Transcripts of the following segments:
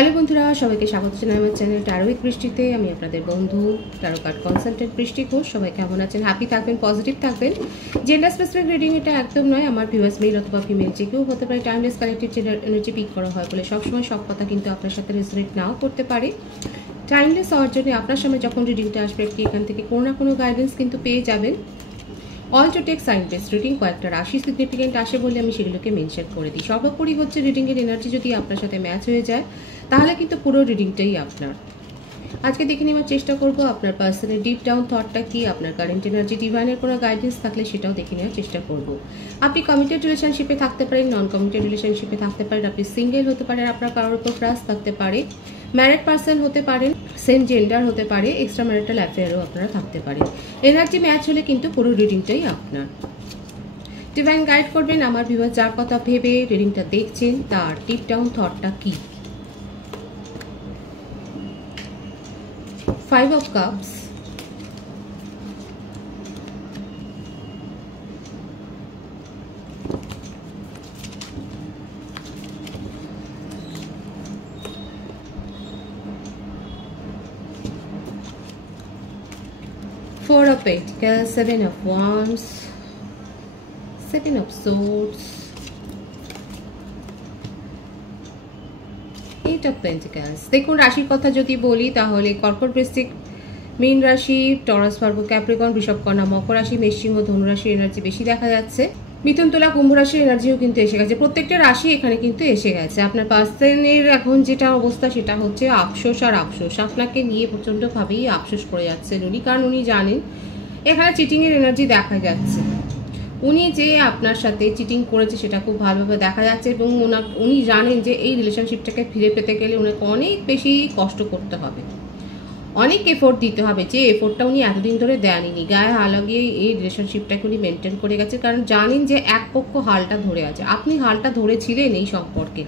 Hello বন্ধুরা, সবাইকে স্বাগত জানাই আমার চ্যানেল ট্যারো উইথ বৃষ্টিতে। আমি আপনাদের বন্ধু ট্যারো কার্ড কনসালটেন্ট বৃষ্টি ঘোষ। সবাই কেমন আছেন? হ্যাপি থাকবেন, পজিটিভ থাকবেন। জেন্ডার স্পেসিফিক রিডিং এটা একদম নয়। আমার ভিউয়ার্স মেল অথবা ফিমেল যে কেউ হতে পারে। Timeless collective gender energy pick করা হয় বলে সবসময় সব কথা কিন্তু আপনার সাথে রেজোনেট নাও করতে পারে। টাইমলেস হওয়ার জন্য আপনার সামনে যখন রিডিংটা আসবে একটি এখান থেকে কোনো না কোনো গাইডেন্স কিন্তু পেয়ে যাবেন। All to take sign based reading কয়েকটা রাশি সিগনিফিকেন্ট আসে বলে আমি সেগুলোকে মেনশন করে দিই। সর্বোপরি হচ্ছে রিডিংয়ের এনার্জি যদি আপনার সাথে ম্যাচ হয়ে যায় তাহলে কিন্তু পুরো রিডিংটাই আপনার। আজকে দেখে নেওয়ার চেষ্টা করব আপনার পার্সনের ডিপ ডাউন থটটা কি, আপনার কারেন্ট এনার্জি ডিভাইনের কোনো গাইডেন্স থাকলে সেটাও দেখে নেওয়ার চেষ্টা করব। আপনি কমিটেড রিলেশনশিপে থাকতে পারেন, নন কমিটেড রিলেশনশিপে থাকতে পারেন, আপনি সিঙ্গেল হতে পারেন, আপনার কারোর উপর ক্রাশ থাকতে পারে, ম্যারিড পার্সন হতে পারেন, সেম জেন্ডার হতে পারে, এক্সট্রা ম্যারিটাল অ্যাফেয়ারও আপনারা থাকতে পারেন। এনার্জি ম্যাচ হলে কিন্তু পুরো রিডিংটাই আপনার। ডিভাইন গাইড করবেন আমার ভিউয়ার যার কথা ভেবে রিডিংটা দেখছেন তার ডিপ ডাউন থটটা কি। 5 of Cups, Four of Pentacles, 7 of Wands, 7 of Swords, 8 of Pentacles। দেখুন রাশির কথা যদি বলি তাহলে কর্কট, বৃশ্চিক, মীন রাশি, টরাস, ভার্গো, ক্যাপ্রিকর্ন, বৃষভ, কন্যা, মকর রাশি, মেষ, সিংহ, ধনু রাশির এনার্জি বেশি দেখা যাচ্ছে। মিথুন, তুলা, কুম্ভ রাশির এনার্জিও কিন্তু এসে গেছে। প্রত্যেকটা রাশি এখানে কিন্তু এসে গেছে। আপনার পার্সনের এখন যেটা অবস্থা সেটা হচ্ছে আফসোস আর আফসোস। আপনাকে নিয়ে প্রচণ্ডভাবেই আফসোস করে যাচ্ছেন উনি, কারণ উনি জানেন এখানে চিটিংয়ের এনার্জি দেখা যাচ্ছে। উনি যে আপনার সাথে চিটিং করেছে সেটা খুব ভালোভাবে দেখা যাচ্ছে এবং উনি জানেন যে এই রিলেশনশিপটাকে ফিরে পেতে গেলে ওনাকে অনেক বেশি কষ্ট করতে হবে, অনেক এফোর্ট দিতে হবে, যে এফোর্টটা উনি এতদিন ধরে দেননি। গায়ে হাল লাগিয়ে এই রিলেশনশিপটাকে উনি মেনটেন করে গেছে, কারণ জানেন যে এক পক্ষ হালটা ধরে আছে। আপনি হালটা ধরেছিলেন এই সম্পর্কে,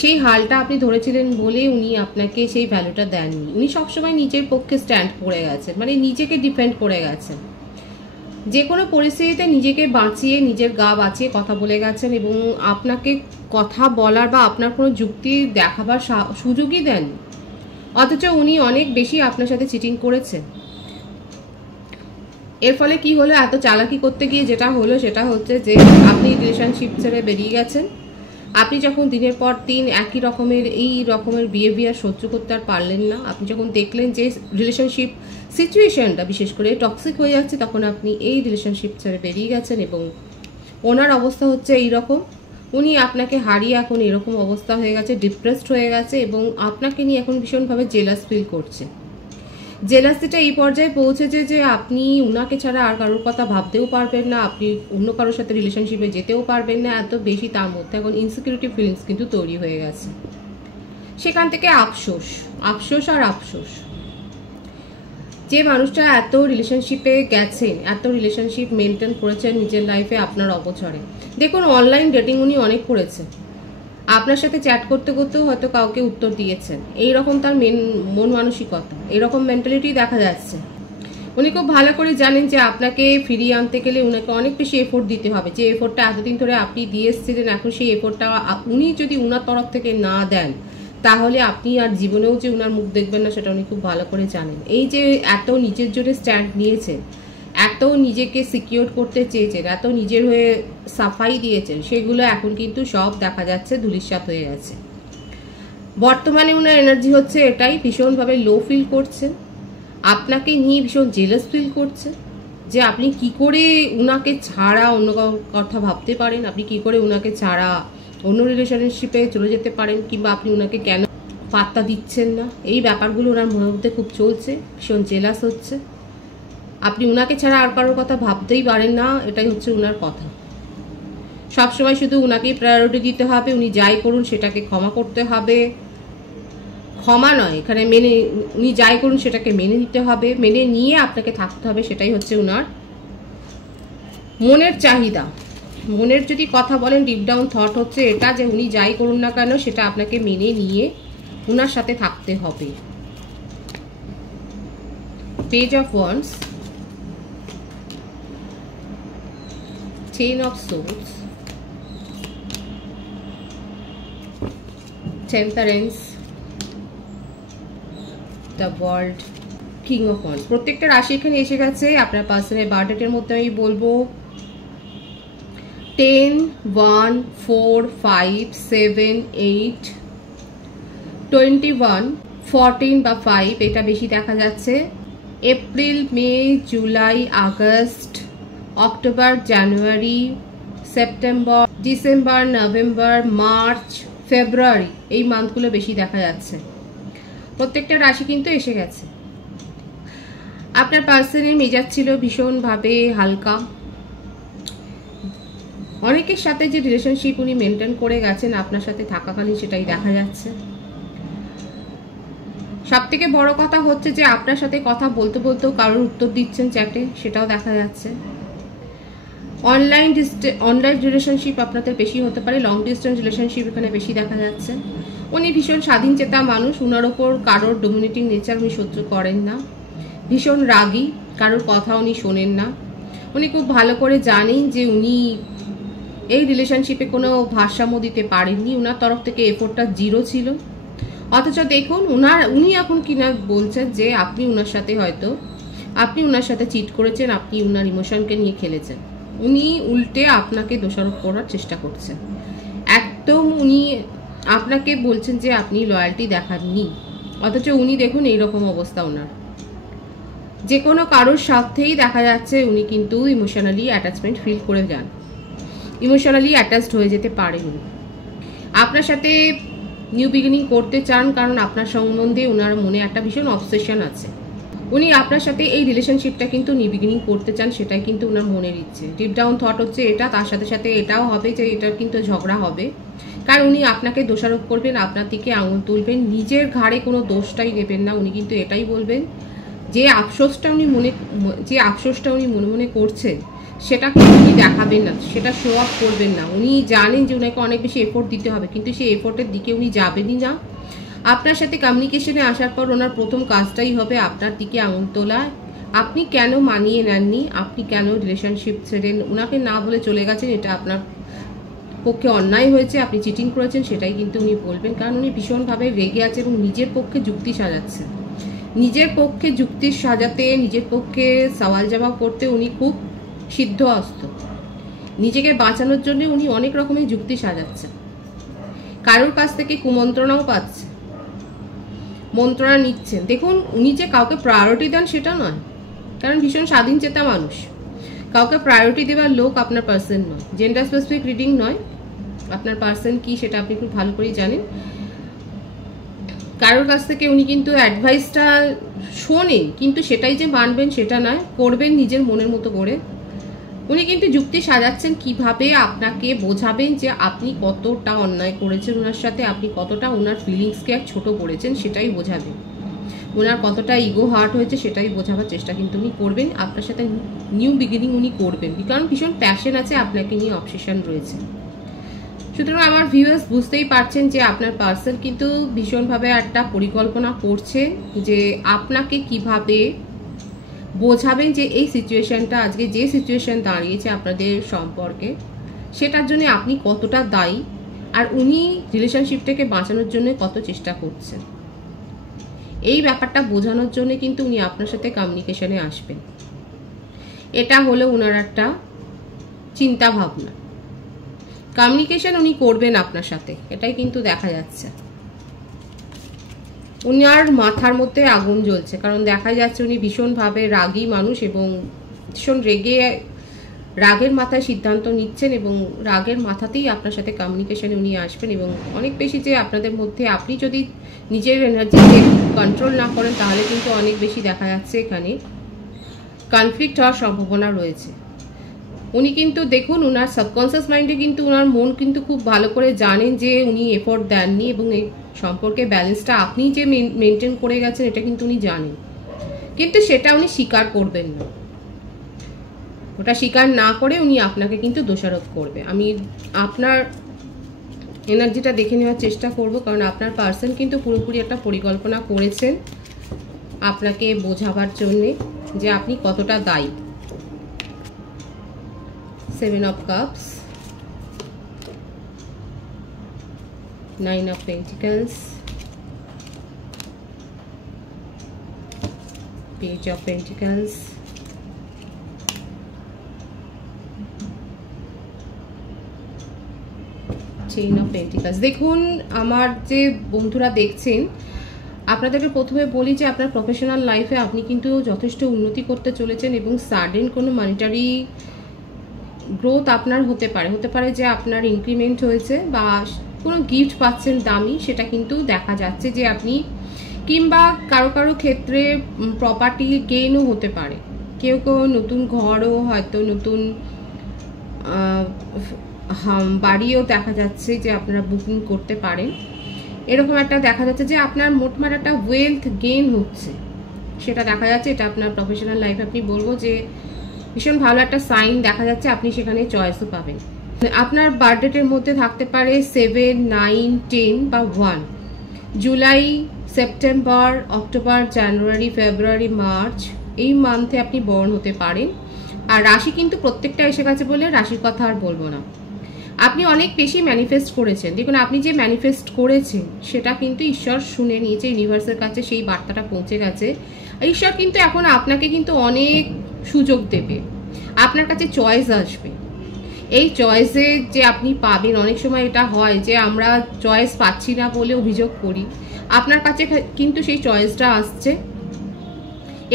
সেই হালটা আপনি ধরেছিলেন বলে উনি আপনাকে সেই ভ্যালুটা দেননি। উনি সবসময় নিজের পক্ষে স্ট্যান্ড করে গেছেন, মানে নিজেকে ডিফেন্ড করে গেছেন। যে কোনো পরিস্থিতিতে নিজেকে বাঁচিয়ে, নিজের গা বাঁচিয়ে কথা বলে গেছেন এবং আপনাকে কথা বলার বা আপনার কোনো যুক্তি দেখাবার সুযোগই দেননি। অথচ উনি অনেক বেশি আপনার সাথে চিটিং করেছেন। এর ফলে কি হলো, এত চালাকি করতে গিয়ে যেটা হলো সেটা হচ্ছে যে আপনি রিলেশনশিপ ছেড়ে বেরিয়ে গেছেন। আপনি যখন দিনের পর দিন এই রকমের বিহেভিয়ার সহ্য করতে আর পারলেন না, আপনি যখন দেখলেন যে রিলেশনশিপ সিচুয়েশনটা বিশেষ করে টক্সিক হয়ে যাচ্ছে, তখন আপনি এই রিলেশনশিপ ছেড়ে বেরিয়ে গেছেন এবং ওনার অবস্থা হচ্ছে এইরকম। উনি আপনাকে হারিয়ে এখন এরকম অবস্থা হয়ে গেছে, ডিপ্রেসড হয়ে গেছে এবং আপনাকে নিয়ে এখন ভীষণভাবে জেলাস ফিল করছে। জেলাসিটা এই পর্যায়ে পৌঁছেছে যে আপনি উনাকে ছাড়া আর কারোর কথা ভাবতেও পারবেন না, আপনি অন্য কারোর সাথে রিলেশনশিপে যেতেও পারবেন না। এত বেশি তার মধ্যে এখন ইনসিকিউরিটি ফিলিংস কিন্তু তৈরি হয়ে গেছে। সেখান থেকে আফসোস আর আফসোস। যে মানুষটা এত রিলেশনশিপে গেছেন, এত রিলেশনশিপ মেনটেন করেছেন নিজের লাইফে আপনার অবসরে। দেখুন অনলাইন ডেটিং উনি অনেক করেছেন, আপনার সাথে চ্যাট করতে করতেও হয়তো কাউকে উত্তর দিয়েছেন। এইরকম তার মন মানসিকতা, এরকম মেন্টালিটি দেখা যাচ্ছে। উনি খুব ভালো করে জানেন যে আপনাকে ফিরিয়ে আনতে গেলে উনাকে অনেক বেশি এফোর্ট দিতে হবে। যে এফোর্টটা এতদিন ধরে আপনি দিয়ে এসেছিলেন, এখন সেই এফোর্টটা উনি যদি উনার তরফ থেকে না দেন তাহলে আপনি আর জীবনেও যে উনার মুখ দেখবেন না সেটা উনি খুব ভালো করে জানেন। এই যে এত নিজের জোরে স্ট্যান্ড নিয়েছেন, এত নিজেকে সিকিউর করতে চেয়েছেন, এত নিজের হয়ে সাফাই দিয়েছেন, সেগুলো এখন কিন্তু সব দেখা যাচ্ছে ধূলিসাৎ হয়ে গেছে। বর্তমানে উনার এনার্জি হচ্ছে এটাই, ভীষণভাবে লো ফিল করছেন, আপনাকে নিয়ে ভীষণ জেলাস ফিল করছেন যে আপনি কি করে উনাকে ছাড়া অন্য কথা ভাবতে পারেন, আপনি কি করে উনাকে ছাড়া অন্য রিলেশনশিপে চলে যেতে পারেন, কিংবা আপনি উনাকে কেন পাত্তা দিচ্ছেন না। এই ব্যাপারগুলো ওনার মনের মধ্যে খুব চলছে, ভীষণ জেলাস হচ্ছে। আপনি উনাকে ছাড়া আর কারোর কথা ভাবতেই পারেন না, এটাই হচ্ছে উনার কথা। সবসময় শুধু উনাকেই প্রায়োরিটি দিতে হবে, উনি যাই করুন সেটাকে ক্ষমা করতে হবে। ক্ষমা নয়, এখানে উনি যাই করুন সেটাকে মেনে নিতে হবে, মেনে নিয়ে আপনাকে থাকতে হবে। সেটাই হচ্ছে উনার মনের চাহিদা। মনের যদি কথা বলেন, ডিপ ডাউন থট হচ্ছে এটা যে উনি যাই করুন না কেন সেটা আপনাকে মেনে নিয়ে উনার সাথে থাকতে হবে। Page of wands, 10 of Swords, Temperance, the world, king of wands. প্রত্যেকটা রাশি এখানে এসে গেছে। আপনার পার্সনের বার্থডেটের মধ্যে আমি বলবো 10, 1, 4, 5, 7, 8, 21, 14 বা 5, এটা বেশি দেখা যাচ্ছে। এপ্রিল, মে, জুলাই, আগস্ট, অক্টোবর, জানুয়ারি, সেপ্টেম্বর, ডিসেম্বর, নভেম্বর, মার্চ, ফেব্রুয়ারি, এই মান্থগুলো বেশি দেখা যাচ্ছে। প্রত্যেকটা রাশি কিন্তু এসে গেছে। আপনার পার্সনের মেজাজ ছিল ভীষণভাবে হালকা। অনেকের সাথে যে রিলেশনশিপ উনি মেনটেন করে গেছেন আপনার সাথে থাকাকালীন, সেটাই দেখা যাচ্ছে। সব থেকে বড় কথা হচ্ছে যে আপনার সাথে কথা বলতে বলতেও কারোর উত্তর দিচ্ছেন চ্যাটে, সেটাও দেখা যাচ্ছে। অনলাইন রিলেশনশিপ আপনাদের বেশি হতে পারে, লং ডিস্টেন্স রিলেশনশিপ এখানে বেশি দেখা যাচ্ছে। উনি ভীষণ স্বাধীন চেতা মানুষ, উনার ওপর কারোর ডোমিনেটিং নেচার উনি সহ্য করেন না। ভীষণ রাগী, কারোর কথা উনি শোনেন না। উনি খুব ভালো করে জানেন যে উনি এই রিলেশনশিপে কোনো ভারসাম্য দিতে পারেননি, উনার তরফ থেকে এফোর্টটা 0 ছিল। অথচ দেখুন উনি এখন কিনা বলছেন যে আপনি উনার সাথে চিট করেছেন, আপনি উনার ইমোশনকে নিয়ে খেলেছেন। উনি উল্টে আপনাকে দোষারোপ করার চেষ্টা করছেন। একদম উনি আপনাকে বলছেন যে আপনি লয়্যালটি দেখাননি, অথচ উনি দেখুন এইরকম অবস্থা ওনার। যে কোনো কারোর সাথেই দেখা যাচ্ছে উনি কিন্তু ইমোশনালি অ্যাটাচমেন্ট ফিল করে যান, ইমোশনালি অ্যাটাচড হয়ে যেতে পারেন। আপনার সাথে নিউ বিগিনিং করতে চান, কারণ আপনার সম্বন্ধে ওনার মনে একটা ভীষণ অবসেশন আছে। উনি আপনার সাথে এই রিলেশনশিপটা কিন্তু নিউ বিগিনিং করতে চান, সেটাই কিন্তু ওনার মনের ইচ্ছে। ডিপ ডাউন থট হচ্ছে এটা, তার সাথে সাথে এটাও হবে যে এটার কিন্তু ঝগড়া হবে, কারণ উনি আপনাকে দোষারোপ করবেন, আপনার দিকে আঙুল তুলবেন, নিজের ঘাড়ে কোনো দোষটাই দেবেন না। উনি কিন্তু এটাই বলবেন যে আফসোসটা উনি মনে মনে করছেন সেটা কিন্তু উনি দেখাবেন না, সেটা শো অফ করবেন না। উনি জানেন যে ওনাকে অনেক বেশি এফোর্ট দিতে হবে, কিন্তু সেই এফোর্টের দিকে উনি যাবেনই না। আপনার সাথে কমিউনিকেশনে আসার পর ওনার প্রথম কাজটাই হবে আপনার দিকে আঙুল তোলা। আপনি কেন মানিয়ে নেননি, আপনি কেন রিলেশনশিপ ছেড়েন, ওনাকে না বলে চলে গেছেন, এটা আপনার পক্ষে অন্যায় হয়েছে, আপনি চিটিং করেছেন, সেটাই কিন্তু উনি বলবেন। কারণ উনি ভীষণভাবে রেগে আছে এবং নিজের পক্ষে যুক্তি সাজাচ্ছে। নিজের পক্ষে যুক্তি সাজাতে, নিজের পক্ষে সওয়াল জবাব করতে উনি খুব সিদ্ধ হস্ত। নিজেকে বাঁচানোর জন্য উনি অনেক রকমের যুক্তি সাজাচ্ছেন। কারোর কাছ থেকে কুমন্ত্রণাও পাচ্ছে, মন্ত্রণা নিচ্ছেন। দেখুন উনি যে কাউকে প্রায়োরিটি দেন সেটা নয়, কারণ ভীষণ স্বাধীন চেতা মানুষ। কাউকে প্রায়োরিটি দেওয়ার লোক আপনার পার্সন নয়। জেন্ডার স্পেসিফিক রিডিং নয়, আপনার পার্সন কি সেটা আপনি খুব ভালো করেই জানেন। কারোর কাছ থেকে উনি কিন্তু অ্যাডভাইসটা শোনেন, কিন্তু সেটাই যে মানবেন সেটা নয়, করবেন নিজের মনের মতো করে। উনি কিন্তু যুক্তি সাজাচ্ছেন কিভাবে আপনাকে বোঝাবেন যে আপনি কতটা অন্যায় করেছেন ওনার সাথে, আপনি কতটা ওনার ফিলিংসকে ছোট করেছেন, সেটাই বোঝাবেন। ওনার কতটা ইগো হার্ট হয়েছে সেটাই বোঝাবার চেষ্টা কিন্তু উনি করবেন। আপনার সাথে নিউ বিগিনিং উনি করবেন, কারণ ভীষণ প্যাশন আছে, আপনাকে নিয়ে অবসেশন রয়েছে। সুতরাং আমার ভিউয়ার্স বুঝতেই পারছেন যে আপনার পার্সন কিন্তু ভীষণভাবে একটা পরিকল্পনা করছে যে আপনাকে কিভাবে বোঝাবেন যে এই সিচুয়েশনটা, আজকে যে সিচুয়েশন দাঁড়িয়েছে আপনাদের সম্পর্কে, সেটার জন্য আপনি কতটা দায়ী, আর উনি রিলেশনশিপটাকে বাঁচানোর জন্য কত চেষ্টা করছেন। এই ব্যাপারটা বোঝানোর জন্য কিন্তু উনি আপনার সাথে কমিউনিকেশনে আসবেন। এটা হলো ওনার একটা চিন্তা ভাবনা। কমিউনিকেশন উনি করবেন আপনার সাথে, এটাই কিন্তু দেখা যাচ্ছে। উনার মাথার মধ্যে আগুন জ্বলছে, কারণ দেখা যাচ্ছে উনি ভীষণভাবে রাগী মানুষ এবং ভীষণ রাগের মাথায় সিদ্ধান্ত নিচ্ছেন, এবং রাগের মাথাতেই আপনার সাথে কমিউনিকেশনে উনি আসবেন। এবং অনেক বেশি যে আপনাদের মধ্যে আপনি যদি নিজের এনার্জিকে কন্ট্রোল না করেন, তাহলে কিন্তু অনেক বেশি দেখা যাচ্ছে এখানে কনফ্লিক্ট হওয়ার সম্ভাবনা রয়েছে। উনি কিন্তু দেখুন ওনার সাবকনসিয়াস মাইন্ডে কিন্তু ওনার মন কিন্তু খুব ভালো করে জানেন যে উনি এফোর্ট দেননি, এবং এই সম্পর্কে ব্যালেন্সটা আপনি যে মেনটেন করে গেছেন এটা কিন্তু উনি জানেন, কিন্তু সেটা উনি স্বীকার করবেন না। ওটা স্বীকার না করে উনি আপনাকে কিন্তু দোষারোপ করবে। আমি আপনার এনার্জিটা দেখে নেওয়ার চেষ্টা করব, কারণ আপনার পার্সন কিন্তু পুরোপুরি একটা পরিকল্পনা করেছেন আপনাকে বোঝাবার জন্যে যে আপনি কতটা দায়ী। 7 of Cups, 9 of Pentacles, page of pentacles, chain of pentacles. দেখুন আমার যে বন্ধুরা দেখছেন, আপনাদেরকে প্রথমে বলি যে আপনার প্রফেশনাল লাইফে আপনি কিন্তু যথেষ্ট উন্নতি করতে চলেছেন এবং সাডেন কোনো মানিটারি গ্রোথ আপনার হতে পারে যে আপনার ইনক্রিমেন্ট হয়েছে বা কোনো গিফট পাচ্ছেন দামি, সেটা কিন্তু দেখা যাচ্ছে যে আপনি, কিংবা কারো ক্ষেত্রে প্রপার্টি গেইনও হতে পারে, কেউ নতুন ঘরও হয়তো নতুন বাড়িও দেখা যাচ্ছে যে আপনারা বুকিং করতে পারেন। এরকম একটা দেখা যাচ্ছে যে আপনার মোটমাট একটা ওয়েলথ গেইন হচ্ছে, সেটা দেখা যাচ্ছে। এটা আপনার প্রফেশনাল লাইফে আপনি বলবো যে ভীষণ ভালো একটা সাইন দেখা যাচ্ছে, আপনি সেখানে চয়েসও পাবেন। আপনার বার্থডেটের মধ্যে থাকতে পারে 7, 9, 10 বা 1। জুলাই, সেপ্টেম্বর, অক্টোবর, জানুয়ারি, ফেব্রুয়ারি, মার্চ, এই মান্থে আপনি বর্ন হতে পারেন। আর রাশি কিন্তু প্রত্যেকটা এসে গেছে বলে রাশির কথা আর বলবো না। আপনি অনেক বেশি ম্যানিফেস্ট করেছেন। দেখুন আপনি যে ম্যানিফেস্ট করেছেন সেটা কিন্তু ঈশ্বর শুনে নিয়েছে, ইউনিভার্সের কাছে সেই বার্তাটা পৌঁছে গেছে। ঈশ্বর কিন্তু এখন আপনাকে কিন্তু অনেক সুযোগ দেবে, আপনার কাছে চয়েস আসবে। এই চয়েসে যে আপনি পাবেন, অনেক সময় এটা হয় যে আমরা চয়েস পাচ্ছি না বলে অভিযোগ করি, আপনার কাছে কিন্তু সেই চয়েসটা আসছে।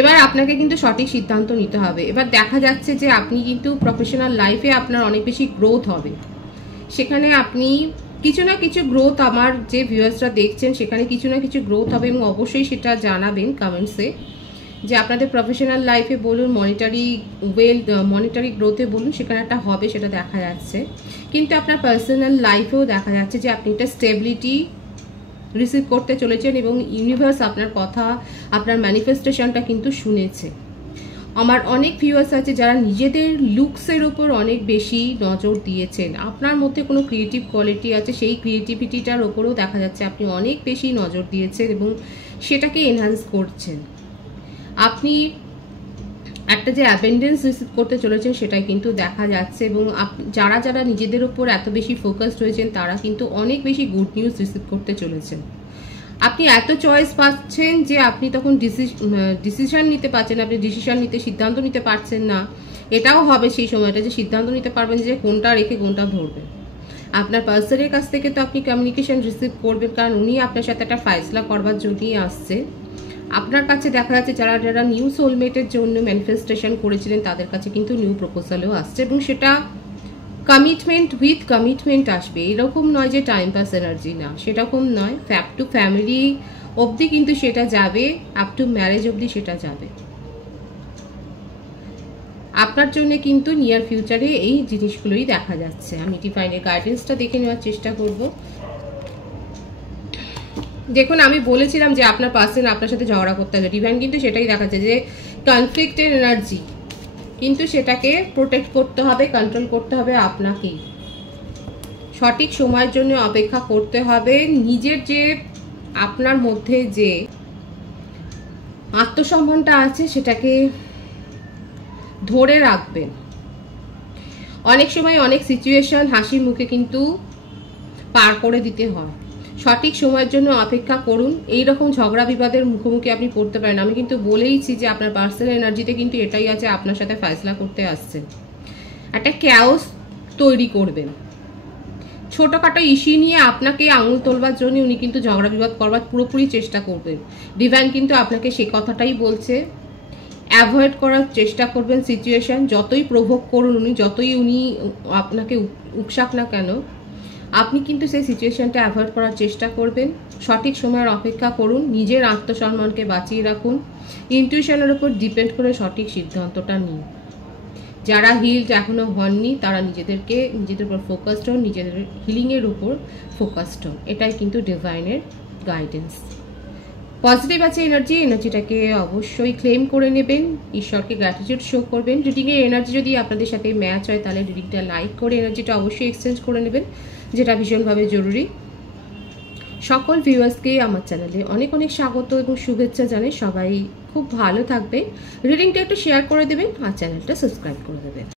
এবার আপনাকে কিন্তু সঠিক সিদ্ধান্ত নিতে হবে। এবার দেখা যাচ্ছে যে আপনি কিন্তু প্রফেশনাল লাইফে আপনার অনেক বেশি গ্রোথ হবে, সেখানে আপনি কিছু না কিছু গ্রোথ, আমার যে ভিউয়ার্সরা দেখছেন সেখানে কিছু না কিছু গ্রোথ হবে এবং অবশ্যই সেটা জানাবেন কমেন্টসে যে আপনাদের প্রফেশনাল লাইফে বলুন, মনিটারি গ্রোথে বলুন, সেখানে একটা হবে, সেটা দেখা যাচ্ছে। কিন্তু আপনার পার্সোনাল লাইফেও দেখা যাচ্ছে যে আপনি একটা স্টেবিলিটি রিসিভ করতে চলেছেন এবং ইউনিভার্স আপনার কথা, আপনার ম্যানিফেস্টেশনটা কিন্তু শুনেছে। আমার অনেক ভিউয়ার্স আছে যারা নিজেদের লুকসের ওপর অনেক বেশি নজর দিয়েছেন। আপনার মধ্যে কোনো ক্রিয়েটিভ কোয়ালিটি আছে, সেই ক্রিয়েটিভিটিটার ওপরেও দেখা যাচ্ছে আপনি অনেক বেশি নজর দিয়েছেন এবং সেটাকে এনহ্যান্স করছেন। আপনি একটা যে অ্যাবেন্ডেন্স রিসিভ করতে চলেছেন সেটাই কিন্তু দেখা যাচ্ছে এবং যারা নিজেদের ওপর এত বেশি ফোকাসড হয়েছেন তারা কিন্তু অনেক বেশি গুড নিউজ রিসিভ করতে চলেছেন। আপনি এত চয়েস পাচ্ছেন যে আপনি তখন ডিসিশন নিতে পারছেন, আপনি সিদ্ধান্ত নিতে পারছেন না। এটাও হবে সেই সময়টা যে সিদ্ধান্ত নিতে পারবেন যে কোনটা রেখে কোনটা ধরবেন। আপনার পার্সনের কাছ থেকে তো আপনি কমিউনিকেশন রিসিভ করবেন, কারণ উনি আপনার সাথে একটা ফাইসলা করবার জন্যই আসছে। আপনার কাছে দেখা যাচ্ছে যারা নিউ সোলমেটের জন্য ম্যানিফেস্টেশন করেছিলেন তাদের কাছে কিন্তু নিউ প্রপোজালও আসছে এবং সেটা কমিটমেন্ট আসবে। এরকম নয় যে টাইম পাস এনার্জি, না সেরকম নয়। আপ টু ফ্যামিলি অবধি কিন্তু সেটা যাবে, আপ টু ম্যারেজ অবধি সেটা যাবে। আপনার জন্য কিন্তু নিয়ার ফিউচারে এই জিনিসগুলোই দেখা যাচ্ছে। আমি ডিভাইনের গাইডেন্সটা দেখে নেওয়ার চেষ্টা করব। দেখুন আমি বলেছিলাম যে আপনার পার্সন আপনার সাথে ঝগড়া করতে হবে, ডিভাইন কিন্তু সেটাই দেখাচ্ছে যে কনফ্লিক্টের এনার্জি, কিন্তু সেটাকে প্রোটেক্ট করতে হবে, কন্ট্রোল করতে হবে আপনাকেই। সঠিক সময়ের জন্য অপেক্ষা করতে হবে। নিজের যে আপনার মধ্যে যে আত্মসম্মানটা আছে সেটাকে ধরে রাখবেন। অনেক সময় অনেক সিচুয়েশন হাসির মুখে কিন্তু পার করে দিতে হয়। সঠিক সময়ের জন্য অপেক্ষা করুন। এই রকম ঝগড়া বিবাদের মুখোমুখি আপনি পড়তে পারেন। আমি কিন্তু বলেইছি যে আপনার পার্সোনাল এনার্জিতে কিন্তু এটাই আছে, আপনার সাথে ফয়সলা করতে আসছেন, একটা ক্যাওস তৈরি করবেন। ছোটখাটো ইস্যু নিয়ে আপনাকে আঙুল তোলবার জন্য উনি কিন্তু ঝগড়া বিবাদ করবার পুরোপুরি চেষ্টা করবেন। ডিভাইন কিন্তু আপনাকে সেই কথাটাই বলছে, অ্যাভয়েড করার চেষ্টা করবেন সিচুয়েশন। যতই প্রভোগ করুন যতই উনি আপনাকে উকসাক না কেন, আপনি কিন্তু সেই সিচুয়েশনটা অ্যাভয়েড করার চেষ্টা করবেন। সঠিক সময়ের অপেক্ষা করুন, নিজের আত্মসম্মানকে বাঁচিয়ে রাখুন, ইনটিউশনের উপর ডিপেন্ড করে সঠিক সিদ্ধান্তটা নিন। যারা হিলড এখনো হননি তারা নিজেদের উপর ফোকাসড হন, নিজেদের হিলিংয়ের উপর ফোকাসড হন। এটাই কিন্তু ডিভাইনের গাইডেন্স। পজিটিভ আছে এনার্জিটাকে অবশ্যই ক্লেম করে নেবেন, ঈশ্বরকে গ্র্যাটিটিউড শো করবেন। রিডিংয়ের এনার্জি যদি আপনাদের সাথে ম্যাচ হয় তাহলে রিডিংটা লাইক করে এনার্জিটা অবশ্যই এক্সচেঞ্জ করে নেবেন, যেটা ভীষণভাবে জরুরি। সকল ভিউয়ার্সকে আমার চ্যানেলে অনেক অনেক স্বাগত এবং শুভেচ্ছা জানাই। সবাই খুব ভালো থাকবে। রিডিংটা একটু শেয়ার করে দেবেন আর চ্যানেলটা সাবস্ক্রাইব করে দেবেন।